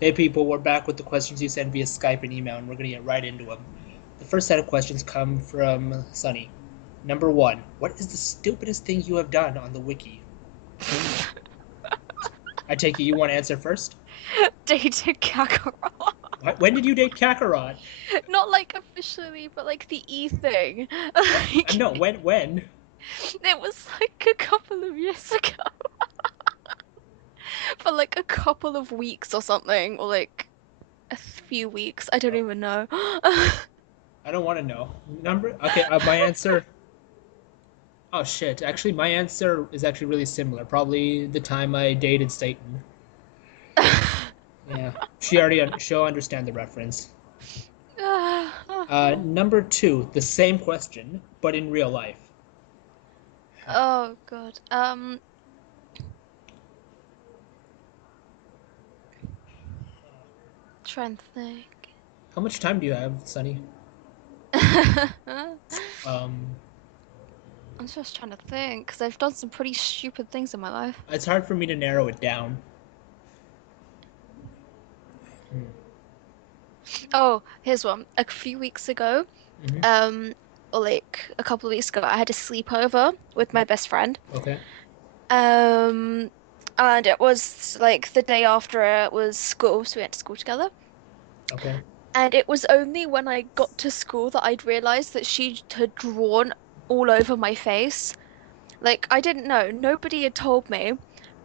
Hey people, we're back with the questions you sent via Skype and email, and we're going to get right into them. The first set of questions come from Sunny. Number one, what is the stupidest thing you have done on the wiki? I take it you want to answer first? Dated Kakarot. When did you date Kakarot? Not like officially, but like the E thing. What? Like, No, when? it was like a couple of years ago. For like a couple of weeks or something, or like a few weeks. I don't Oh, even know. I don't want to know. Okay, my answer. Oh shit, actually, my answer is actually really similar. Probably the time I dated Satan. Yeah, she'll understand the reference. Number two, the same question, but in real life. Oh God. Trying to think. How much time do you have, Sunny? Um, I'm just trying to think because I've done some pretty stupid things in my life. it's hard for me to narrow it down. Hmm. Oh, here's one. A few weeks ago, Mm-hmm. um, or like a couple of weeks ago, I had a sleepover with my Okay. best friend. Okay. Um, and it was like the day after it was school, so we went to school together. Okay. And it was only when I got to school that I'd realized that she had drawn all over my face. Like, I didn't know. Nobody had told me.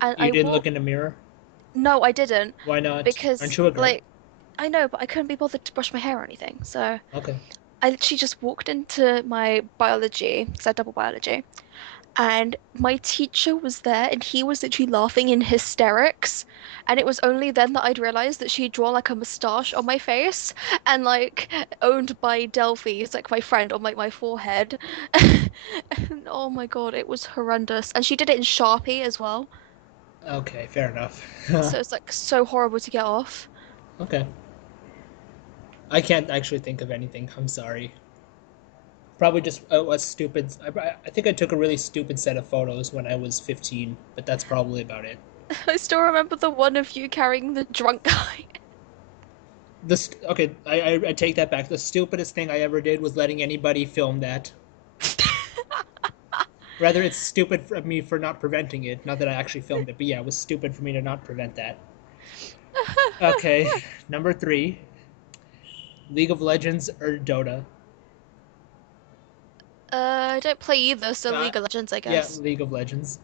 And You I didn't look walked, in the mirror? no, I didn't. Why not? Aren't Because, you a girl? like, I know, but I couldn't be bothered to brush my hair or anything. So Okay. I literally just walked into my biology, because I had double biology. And my teacher was there and he was literally laughing in hysterics. And it was only then that I'd realized that she'd drawn like a mustache on my face and like owned by Delphi, it's like my friend on like my forehead. And oh my God, it was horrendous. And she did it in Sharpie as well. Okay, fair enough. So it's like so horrible to get off. Okay. I can't actually think of anything. I'm sorry. Probably just a stupid. I think I took a really stupid set of photos when I was 15, but that's probably about it. I still remember the one of you carrying the drunk guy. Okay, I take that back. The stupidest thing I ever did was letting anybody film that. Rather, it's stupid of me for not preventing it. Not that I actually filmed it, but yeah, it was stupid for me to not prevent that. Okay, number three, League of Legends or Dota? I don't play either, so Uh, League of Legends, I yeah, guess. League of Legends.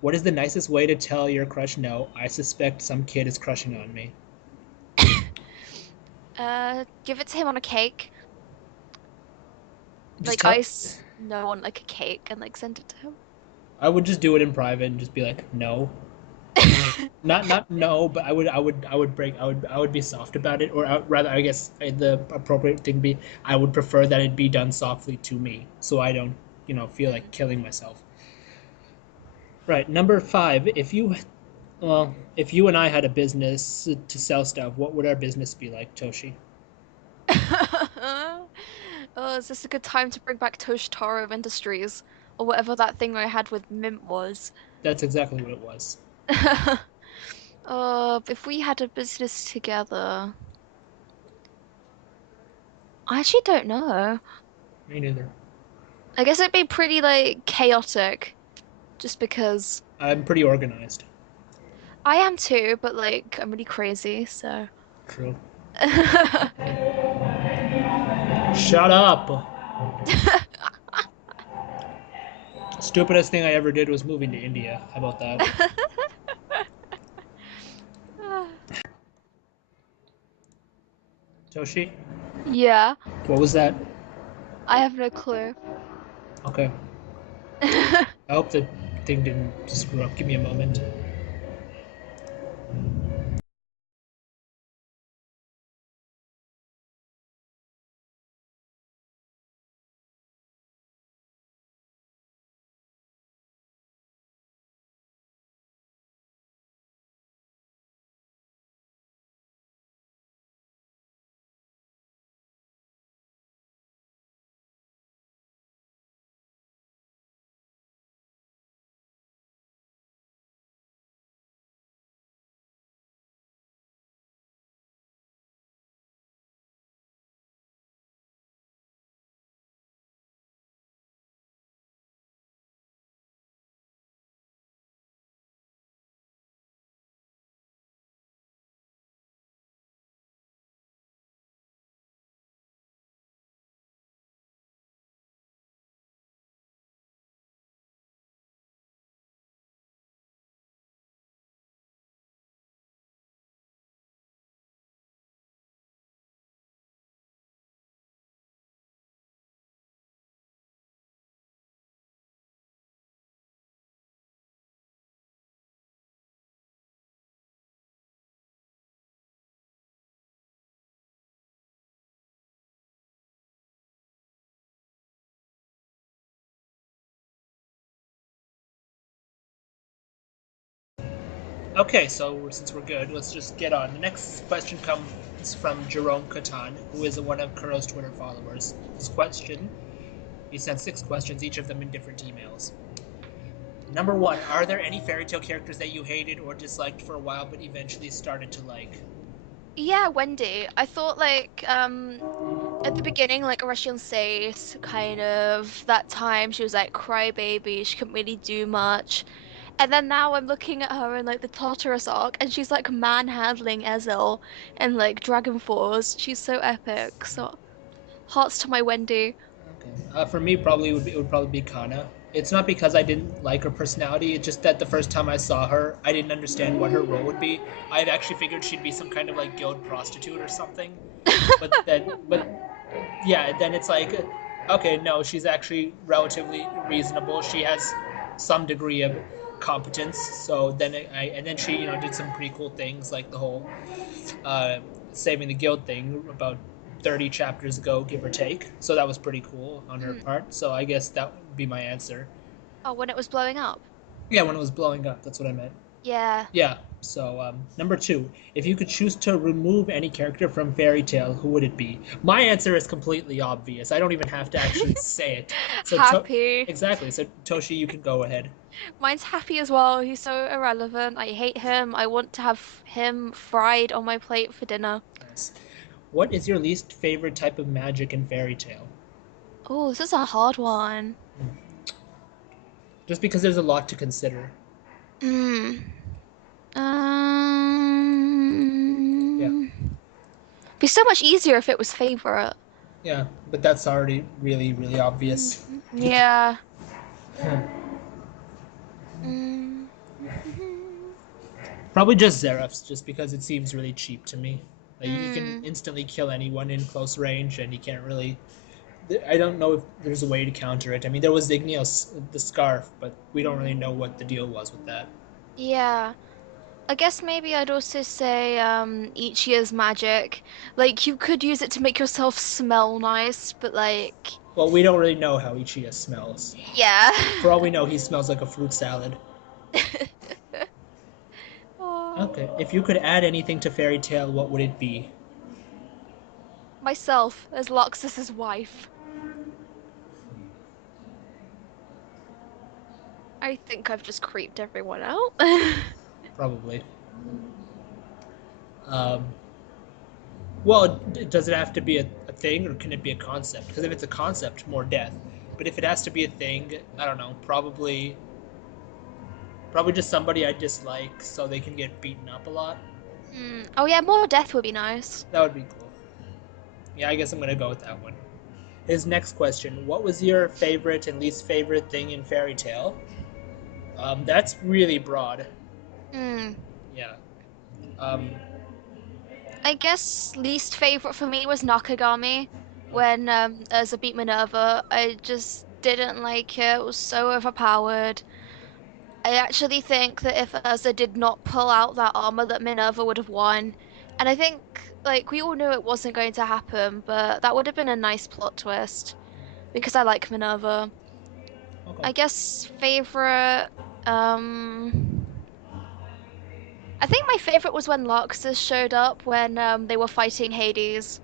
What is the nicest way to tell your crush no? I suspect some kid is crushing on me. Give it to him on a cake. Just Like tell. ice no on like a cake and like send it to him. I would just do it in private and just be like, no. Not no, but I would be soft about it, or rather, I guess the appropriate thing be I would prefer that it be done softly to me, so I don't feel like Mm. killing myself. Right, number five. If you and I had a business to sell stuff, what would our business be like, Toshi? Oh, is this a good time to bring back Toshitaro Industries or whatever that thing I had with Mint was? That's exactly what it was. If we had a business together, I actually don't know. Me neither. I guess it'd be pretty like chaotic, just because I'm pretty organized. I am too, but like I'm really crazy, so. True. Shut up. Stupidest thing I ever did was moving to India. How about that? Toshi, Yeah, what was that? I have no clue. Okay. I hope the thing didn't screw up. Give me a moment. Okay, so since we're good, let's just get on. The next question comes from Jerome Catan, who is one of Kuro's Twitter followers. His question, he sent 6 questions, each of them in different emails. Number one, are there any fairy tale characters that you hated or disliked for a while but eventually started to like? Yeah, Wendy. I thought at the beginning, like Russian Sace, kind of that time she was like crybaby, she couldn't really do much. And then now I'm looking at her in like the Tartarus arc and she's like manhandling Ezel and like Dragon Force. She's so epic. So hearts to my Wendy. Okay. For me, it would probably be Kana. It's not because I didn't like her personality. It's just that the first time I saw her, I didn't understand what her role would be. I had actually figured she'd be some kind of like guild prostitute or something. But yeah, then it's like, okay, no, she's actually relatively reasonable. She has some degree of competence. So then and then she did some pretty cool things like the whole uh, saving the guild thing about 30 chapters ago, give or take. So that was pretty cool on her Mm. part. So I guess that would be my answer. Oh, when it was blowing up. Yeah, when it was blowing up, that's what I meant. Yeah. Yeah. So number two, if you could choose to remove any character from Fairy Tale, who would it be? My answer is completely obvious. I don't even have to actually say it. Happy. Exactly. So Toshi, you can go ahead. Mine's Happy as well. He's so irrelevant. I hate him. I want to have him fried on my plate for dinner. Nice. What is your least favorite type of magic in Fairy Tale? Oh, this is a hard one. Just because there's a lot to consider. Mm. Yeah. Be so much easier if it was favorite. Yeah, but that's already really, really obvious. Yeah. Hmm. Mm. Probably just Zeref's, just because it seems really cheap to me. Like he can Mm. instantly kill anyone in close range, and he can't really. I don't know if there's a way to counter it. I mean, there was Igneos, the scarf, but we don't really know what the deal was with that. Yeah. I guess maybe I'd also say each year's magic. Like you could use it to make yourself smell nice, but like Well, we don't really know how Ichiya smells. yeah. For all we know, he smells like a fruit salad. Oh, Okay, if you could add anything to Fairy Tale, what would it be? myself as Loxus's wife. I think I've just creeped everyone out. Probably. Um, well, does it have to be a thing or can it be a concept? Because if it's a concept, more death. But if it has to be a thing, I don't know. Probably just somebody I dislike so they can get beaten up a lot. Oh yeah, more death would be nice. That would be cool. Yeah, I guess I'm gonna go with that one. His next question: what was your favorite and least favorite thing in Fairy Tale? That's really broad. Hmm. Yeah. Um, I guess least favorite for me was Nakagami when Urza beat Minerva. I just didn't like it. It was so overpowered. I actually think that if Urza did not pull out that armor, that Minerva would have won. And I think like we all knew it wasn't going to happen, but that would have been a nice plot twist because I like Minerva. okay. I guess favorite I think my favorite was when Larxus showed up when they were fighting Hades.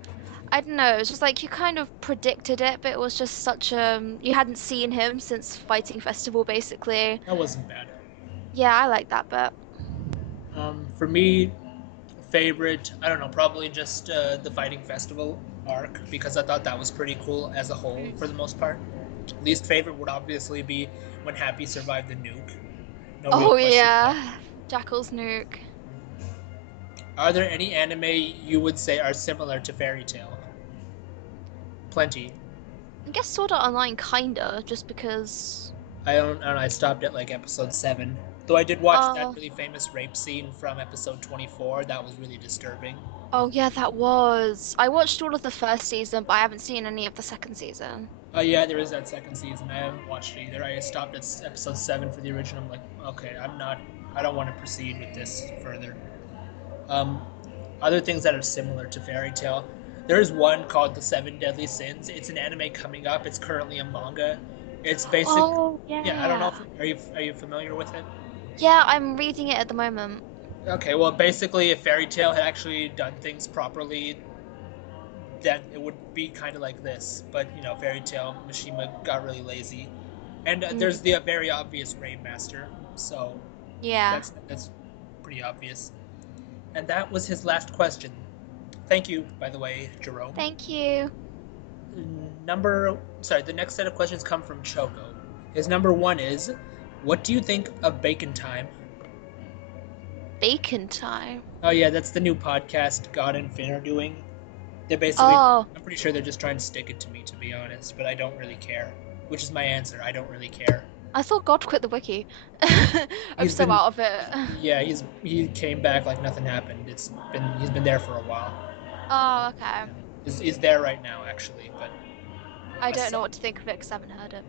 I don't know, it's just like you kind of predicted it, but it was just such you hadn't seen him since Fighting Festival basically. That wasn't bad. Yeah, I like that bit. For me, favorite, I don't know, probably just the Fighting Festival arc because I thought that was pretty cool as a whole Mm. for the most part. Least favorite would obviously be when Happy survived the nuke. No real Oh question there. yeah, Jackal's nuke. Are there any anime you would say are similar to Fairy Tale? Plenty. I guess Sword Art Online kinda, just because I don't know, I stopped at like episode 7. Though I did watch that uh really famous rape scene from episode 24. That was really disturbing. oh yeah, that was. I watched all of the first season, but I haven't seen any of the second season. Oh yeah, there is that second season. I haven't watched it either. I stopped at episode 7 for the original. I'm like, okay, I don't want to proceed with this further. Um, Other things that are similar to Fairy Tale, there is one called The Seven Deadly Sins. It's an anime coming up. It's currently a manga. It's basic. Oh Yeah, I don't know yeah. if are you familiar with it? Yeah, I'm reading it at the moment. Okay, well, basically, if Fairy Tale had actually done things properly, then it would be kind of like this. But Fairy Tale Mishima got really lazy, and there's Mm, the very obvious Rave Master, so yeah. that's pretty obvious. And that was his last question. Thank you, by the way, Jerome. Thank you. The next set of questions come from Choco. His number one is, what do you think of Bacon Time? Bacon time. Oh yeah, that's the new podcast God and Finn are doing. They're basically, Oh, I'm pretty sure they're just trying to stick it to me, to be honest, but I don't really care. Which is my answer. I don't really care. I thought God quit the wiki. I'm He's so been, out of it. yeah, he came back like nothing happened. He's been there for a while. Oh, okay. Yeah. He's there right now, actually. But I don't know aside, what to think of it because I haven't heard it.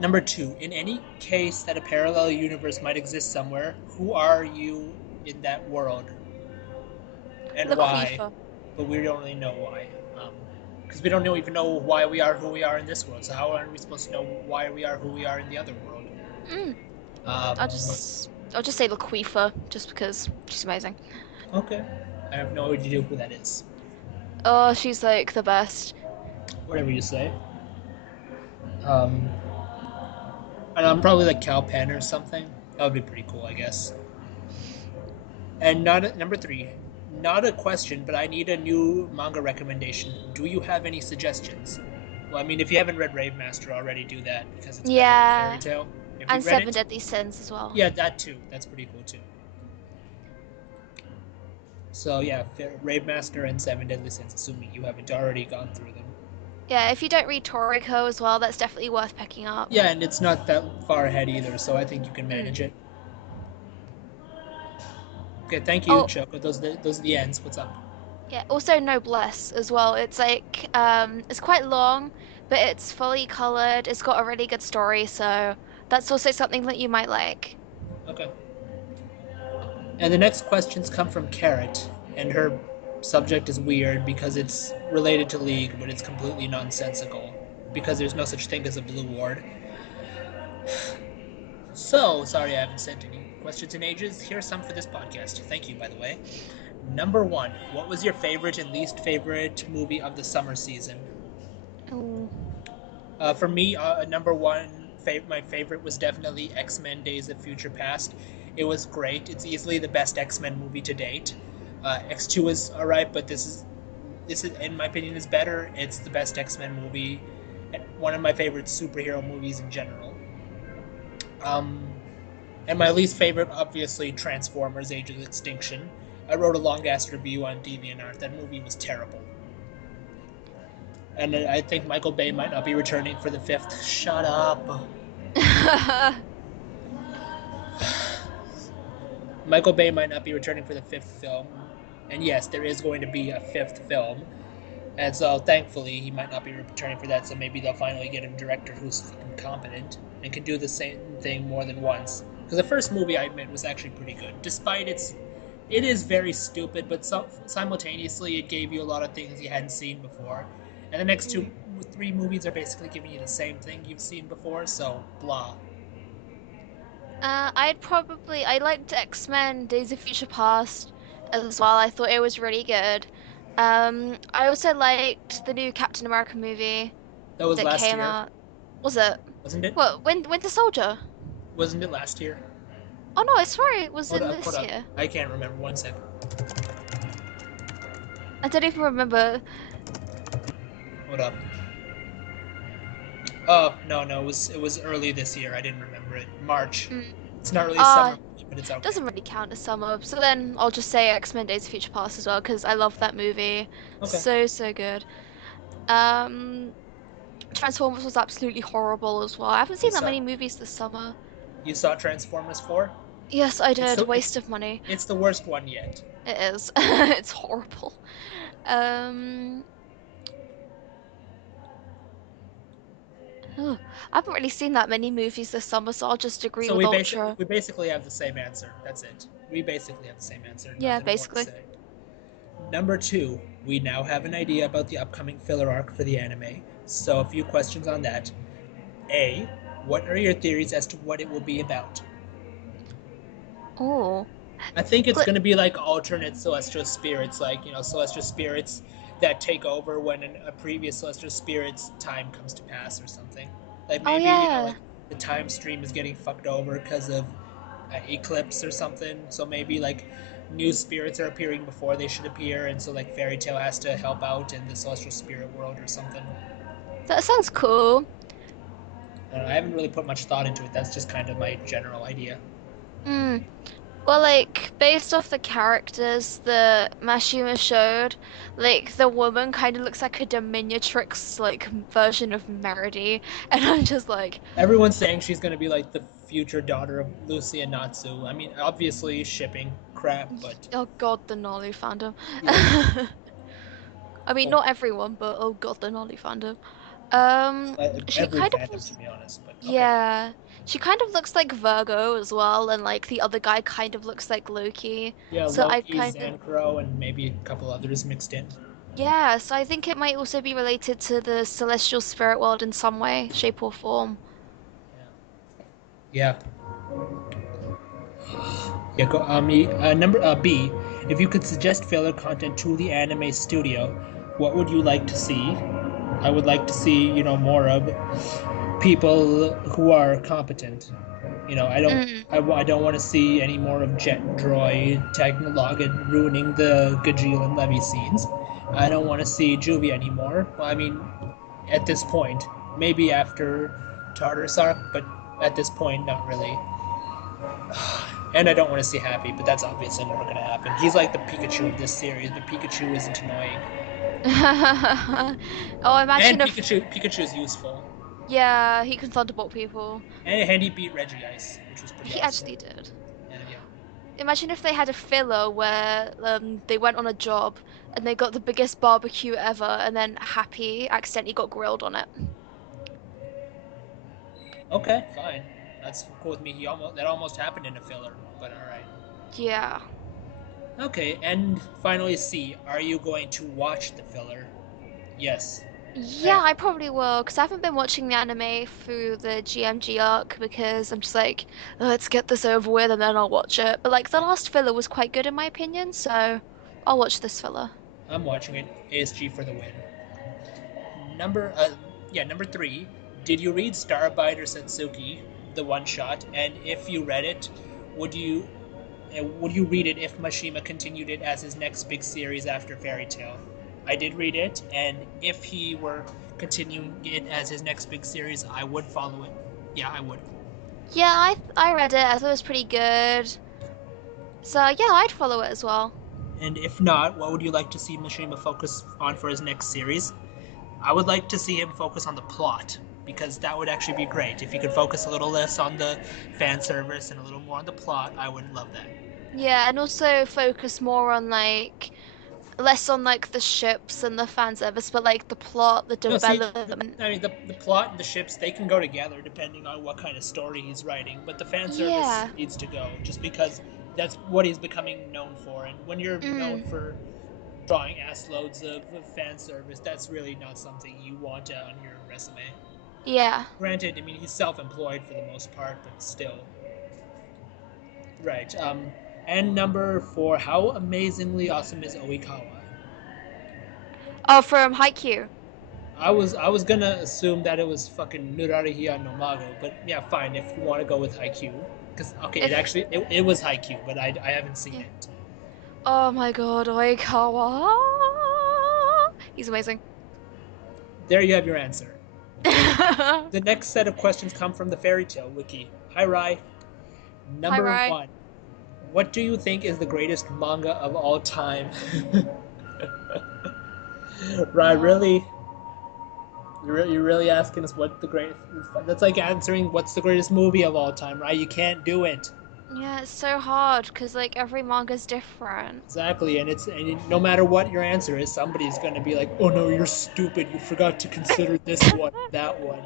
number two, in any case that a parallel universe might exist somewhere, who are you in that world and why? Laquifa. But we don't really know why. Because we don't even know why we are who we are in this world. So how are we supposed to know why we are who we are in the other world? Mm, Um, I'll just say Laquifa just because she's amazing. okay. I have no idea who that is. Oh, she's like the best. Whatever you say. Um, and I'm probably like Cal Penn or something. That would be pretty cool, I guess. And not number three, not a question, but I need a new manga recommendation. Do you have any suggestions? Well, I mean, if you haven't read Rave Master already, do that because it's better than Fairy Yeah, Tale. Have you and read Seven it? Deadly Sins as well. Yeah, that too. That's pretty cool too. So yeah, Rave Master and Seven Deadly Sins, assuming you haven't already gone through them. Yeah, if you don't read Toriko as well, that's definitely worth picking up. Yeah, and it's not that far ahead either, so I think you can Mm. manage it. Okay, thank you, Oh, Choco. Those are the ends. What's up? yeah, also Noblesse as well. It's like it's quite long, but it's fully colored. It's got a really good story, so that's also something that you might like. Okay. And the next questions come from Carrot, and her subject is weird because it's related to League, but it's completely nonsensical because there's no such thing as a blue ward. So, sorry I haven't sent any questions in ages. Here's some for this podcast. Thank you, by the way. Number one, what was your favorite and least favorite movie of the summer season? Ooh. For me, number one, my favorite was definitely X Men: Days of Future Past. It was great. It's easily the best X Men movie to date. X2 is alright, but this is, in my opinion, is better. It's the best X Men movie, one of my favorite superhero movies in general. Um, and my least favorite, obviously, Transformers: Age of Extinction. I wrote a long ass review on DeviantArt. That movie was terrible. And I think Michael Bay might not be returning for the fifth. Shut up. Michael Bay might not be returning for the fifth film. And yes, there is going to be a fifth film. And so thankfully, he might not be returning for that. So maybe they'll finally get a director who's fucking competent and can do the same thing more than once. Because the first movie, I admit, was actually pretty good. Despite it is very stupid, but simultaneously, it gave you a lot of things you hadn't seen before. And the next Mm. three movies are basically giving you the same thing you've seen before. So blah. I liked X-Men Days of Future Past as well. I thought it was really good. I also liked the new Captain America movie That was that last came year, out. Was it? wasn't it? What, Winter Soldier? Wasn't it last year? Oh no, I swear it was Hold in up, hold this up. year. I can't remember. 1 second. I don't even remember. Hold up. Oh no, no, it was early this year. I didn't remember it. March. Mm. It's not really a Uh, summer movie, but it's okay. doesn't really count as summer. So then I'll just say X-Men Days of Future Past as well because I love that movie. Okay. So, so good. Um, Transformers was absolutely horrible as well. I haven't You seen that saw many movies this summer. you saw Transformers 4? Yes, I It's did. the it's Waste of money. it's the worst one yet. It is. It's horrible. Um, ugh, I haven't really seen that many movies this summer, so I'll just agree So with we basically Ultra. we basically have the same answer. That's it. We basically have the same answer. Yeah, Nothing more to basically. say. Number two, we now have an idea about the upcoming filler arc for the anime. So a few questions on that. A, what are your theories as to what it will be about? Oh. I think it's But going to be like alternate celestial spirits, like, celestial spirits that take over when a previous celestial spirit's time comes to pass or something. Like oh maybe, yeah, like the time stream is getting fucked over because of an eclipse or something. So maybe like new spirits are appearing before they should appear, and so like Fairy Tale has to help out in the celestial spirit world or something. that sounds cool. I haven't really put much thought into it. That's just kind of my general idea. Mm. Well, like based off the characters that Mashima showed, like the woman kind of looks like a dominatrix like version of Meredy, and I'm just like, Everyone's saying she's going to be like the future daughter of Lucy and Natsu. I mean, obviously shipping crap, but oh God, the Nolly fandom. yeah. I mean, Well, not everyone, but oh God, the Nolly fandom. She every kind of fandom to was, be honest, but okay. yeah, she kind of looks like Virgo as well, and like the other guy kind of looks like Loki. Yeah, So I Loki, kind of, Zancro, and maybe a couple others mixed in. yeah, so I think it might also be related to the celestial spirit world in some way, shape, or form. Yeah. Yeah. Go. Number B. If you could suggest filler content to the anime studio, what would you like to see? I would like to see, more of people who are competent. Mm. I don't want to see any more of Jet Droid Technologid ruining the Gajilan Levy scenes. I don't want to see Juvia anymore. Well, I mean, at this point, maybe after Tartar Sark, but at this point, not really. And I don't want to see Happy, but that's obviously never going to happen. He's like the Pikachu of this series, but Pikachu isn't annoying. Oh, And imagine if, Pikachu is useful. yeah, he can thunderbolt people. And he beat Reggie Ice, which was pretty He awesome. actually did. And yeah. Imagine if they had a filler where they went on a job and they got the biggest barbecue ever, and then Happy accidentally got grilled on it. Okay, fine. That's cool with me. That almost happened in a filler, but all right. Yeah. Okay, and finally, C. Are you going to watch the filler? Yes. Yeah, Eh, I probably will, because I haven't been watching the anime through the GMG arc because I'm just like, let's get this over with and then I'll watch it. But like the last filler was quite good in my opinion, so I'll watch this filler. I'm watching it. ASG for the win. Number, number 3. Did you read Starbiter Setsuki, the one shot? And if you read it, would you would you read it if Mashima continued it as his next big series after Fairy Tale? I did read it, and if he were continuing it as his next big series, I would follow it. Yeah, I would. Yeah, I read it. I thought it was pretty good. So yeah, I'd follow it as well. And if not, what would you like to see Mashima focus on for his next series? I would like to see him focus on the plot because that would actually be great. If he could focus a little less on the fan service and a little more on the plot, I would love that. Yeah, and also focus more on like less on like the ships and the fan service, but like the plot, the No, see, development. the plot and the ships they can go together depending on what kind of story he's writing. But the fan service Yeah. needs to go just because that's what he's becoming known for. And when you're known Mm. for drawing ass loads of fan service, that's really not something you want on your resume. Yeah. Granted, I mean he's self-employed for the most part, but still. Right. And number 4, how amazingly awesome is Oikawa? Oh, from Haikyuu. I was gonna assume that it was fucking Nurariya no Mago, but yeah, fine if you want to go with Haikyuu. Because okay, If it was Haikyuu, but I haven't seen yeah. it. Oh my God, Oikawa. He's amazing. There you have your answer. Hi, The next set of questions come from the Fairy Tale Wiki. Hi Rai. Number Rai. 1. What do you think is the greatest manga of all time? Rai, really? Oh, You're really asking us what the greatest? That's like answering what's the greatest movie of all time, right? You can't do it. yeah, it's so hard because like every manga's different. Exactly, and no matter what your answer is, somebody's going to be like, "Oh no, you're stupid. You forgot to consider this one, that one."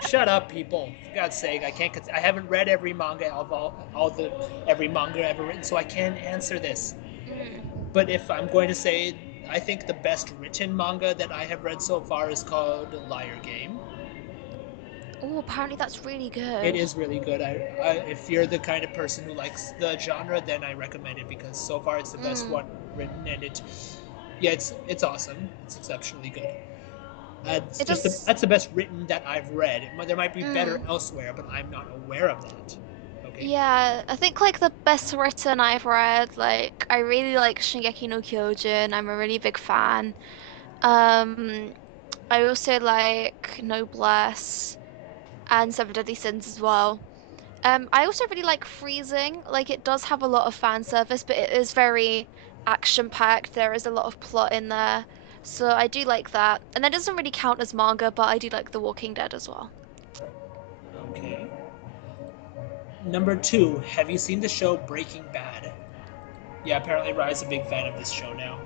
Shut up, people! For God's sake, I can't. I haven't read every manga of all the every manga ever written, so I can't answer this. Mm. But if I'm going to say, I think the best written manga that I have read so far is called Liar Game. Oh, apparently that's really It good. is really good. If you're the kind of person who likes the genre, then I recommend it because so far it's the best Mm. one written, and yeah, it's awesome. It's exceptionally good. It's It just does. that's the best written that I've read. There might be better Mm. elsewhere, but I'm not aware of that. Okay. Yeah, I think like the best written I've read, like I really like Shingeki no Kyojin. I'm a really big fan. Um, I also like Noblesse and Seven Deadly Sins as well. I also really like Freezing. Like it does have a lot of fan service, but it is very action packed. There is a lot of plot in there. So I do like that. And that doesn't really count as manga, but I do like The Walking Dead as well. Okay. Number two, have you seen the show Breaking Bad? Yeah, apparently Rye's a big fan of this show now.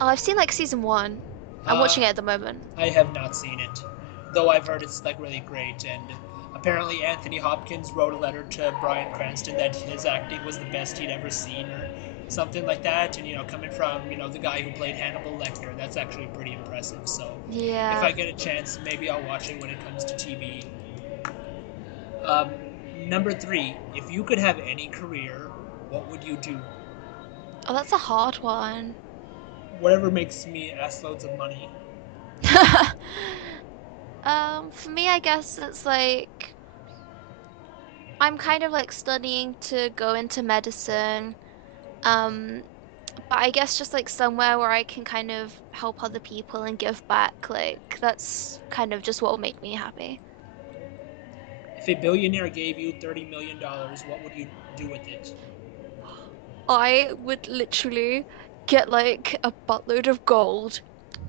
Oh, I've seen like season one. I'm watching Uh, it at the moment. I have not seen it, though I've heard it's like really great. And apparently Anthony Hopkins wrote a letter to Bryan Cranston that his acting was the best he'd ever seen, or something like that. And coming from the guy who played Hannibal Lecter, that's actually pretty impressive. So, if I Yeah. get a chance, maybe I'll watch it when it comes to TV. Number three, if you could have any career, what would you do? Oh, that's a hard one. Whatever makes me ass loads of money. For me, I guess it's like I'm kind of like studying to go into medicine. Um, but I guess just like somewhere where I can kind of help other people and give back, like that's kind of just what will make me happy. If a billionaire gave you $30 million, what would you do with it? I would literally get like a buttload of gold,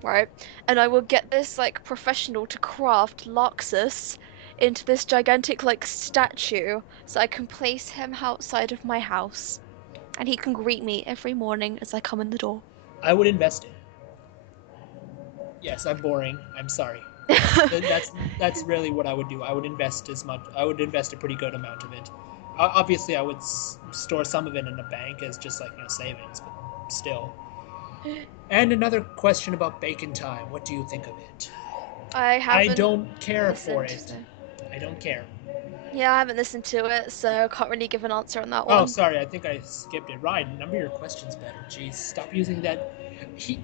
right? And I will get this like professional to craft Loxus into this gigantic like statue so I can place him outside of my house and he can greet me every morning as I come in the door. I would invest it. Yes, I'm boring. I'm sorry. That's really what I would do. I would invest as much. I would invest a pretty good amount of it. Obviously, I would store some of it in a bank as just like savings, but still. And another question about bacon time. What do you think of it? I I haven't don't care for listened, it. so I don't care. yeah, I haven't listened to it, so I can't really give an answer on that Oh, one. sorry. I think I skipped it. Ryan, number your questions better. Jeez, stop using that.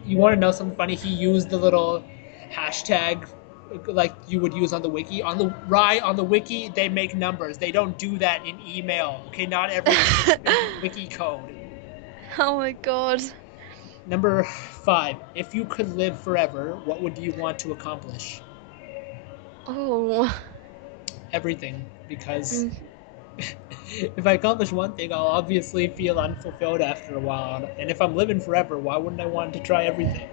You want to know something funny? He used the little hashtag like you would use on the wiki. On the wiki, they make numbers. They don't do that in email. Okay, not everything is printed wiki code. Oh my God. Number five. If you could live forever, what would you want to accomplish? Oh. Everything, because Mm. if I accomplish one thing, I'll obviously feel unfulfilled after a while. And if I'm living forever, why wouldn't I want to try everything?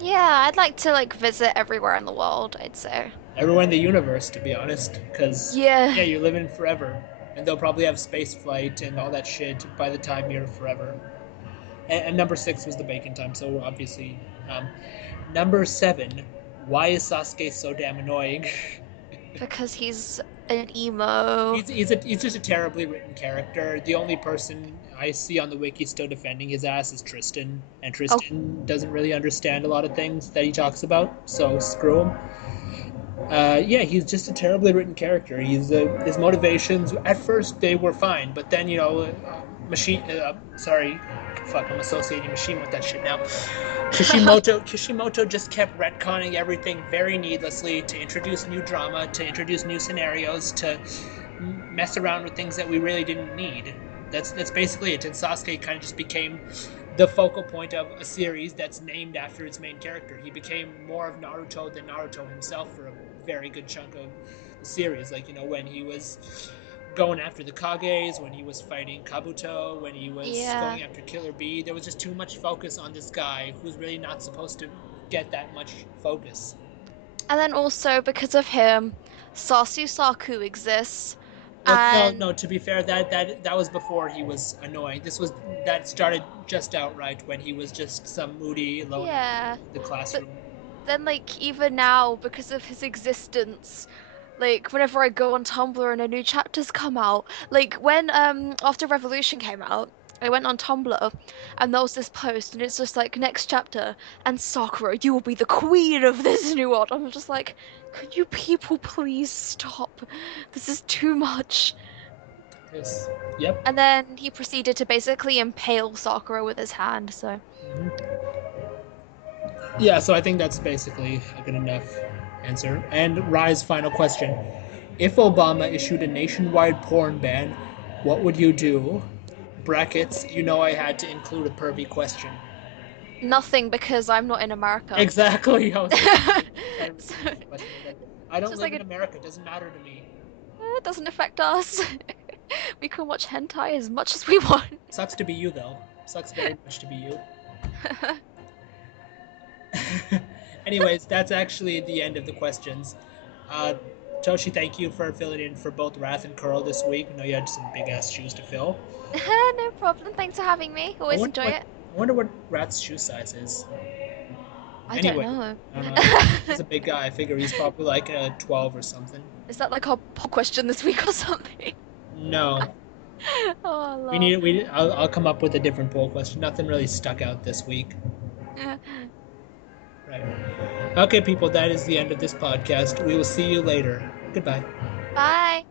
Yeah, I'd like to like visit everywhere in the world, I'd say. Everywhere in the universe, to be honest, because Yeah. yeah, you're living forever, and they'll probably have space flight and all that shit by the time you're forever. And number six was the bacon time, so obviously, um, number seven. Why is Sasuke so damn annoying? Because he's an emo. He's just a terribly written character. The only person I see on the wiki still defending his ass is Tristan, and Oh, Tristan doesn't really understand a lot of things that he talks about. So screw him. Yeah, he's just a terribly written character. His motivations at first they were fine, but then machine. Sorry, fuck, I'm associating machine with that shit now. Kishimoto just kept retconning everything very needlessly to introduce new drama, to introduce new scenarios, to mess around with things that we really didn't need. That's basically it. And Sasuke kind of just became the focal point of a series that's named after its main character. He became more of Naruto than Naruto himself for a very good chunk of the series. Like when he was going after the Kages, when he was fighting Kabuto, when he was yeah. going after Killer Bee, there was just too much focus on this guy who's really not supposed to get that much focus. And then also because of him, Sasu exists. Well, no, no. And To be fair, that was before he was annoying. That started just outright when he was just some moody, loner yeah, in the but classroom. then like even now, because of his existence, like whenever I go on Tumblr and a new chapter's come out, like when after Revolution came out. I went on Tumblr and there was this post and it's just like next chapter and Sakura, you will be the queen of this new world. I'm just like, could you people please stop? This is too much. Yes. Yep. And then he proceeded to basically impale Sakura with his hand, so Hmm. Yeah, so I think that's basically a good enough answer. And Rai's final question. If Obama issued a nationwide porn ban, what would you do? Brackets, you know I had to include a pervy question. nothing because I'm not in America. Exactly. I was just trying to So rephrase the question. I was like, I it's don't just live like in America. It doesn't matter to me. it doesn't affect us. We can watch hentai as much as we want. Sucks to be you, though. Sucks very much to be you. Anyways, that's actually the end of the questions. Uh, Toshi, thank you for filling in for both Wrath and Curl this week. I know you had some big ass shoes to fill. No problem. Thanks for having me. I Always wonder enjoy what it. I wonder what Wrath's shoe size is. I don't Anyway, know. I don't know. He's a big guy. I figure he's probably like a 12 or something. Is that like our poll question this week or something? No, Oh, we lol. need we. I'll come up with a different poll question. Nothing really stuck out this week. Right. Okay, people. That is the end of this podcast. We will see you later. Goodbye. Bye.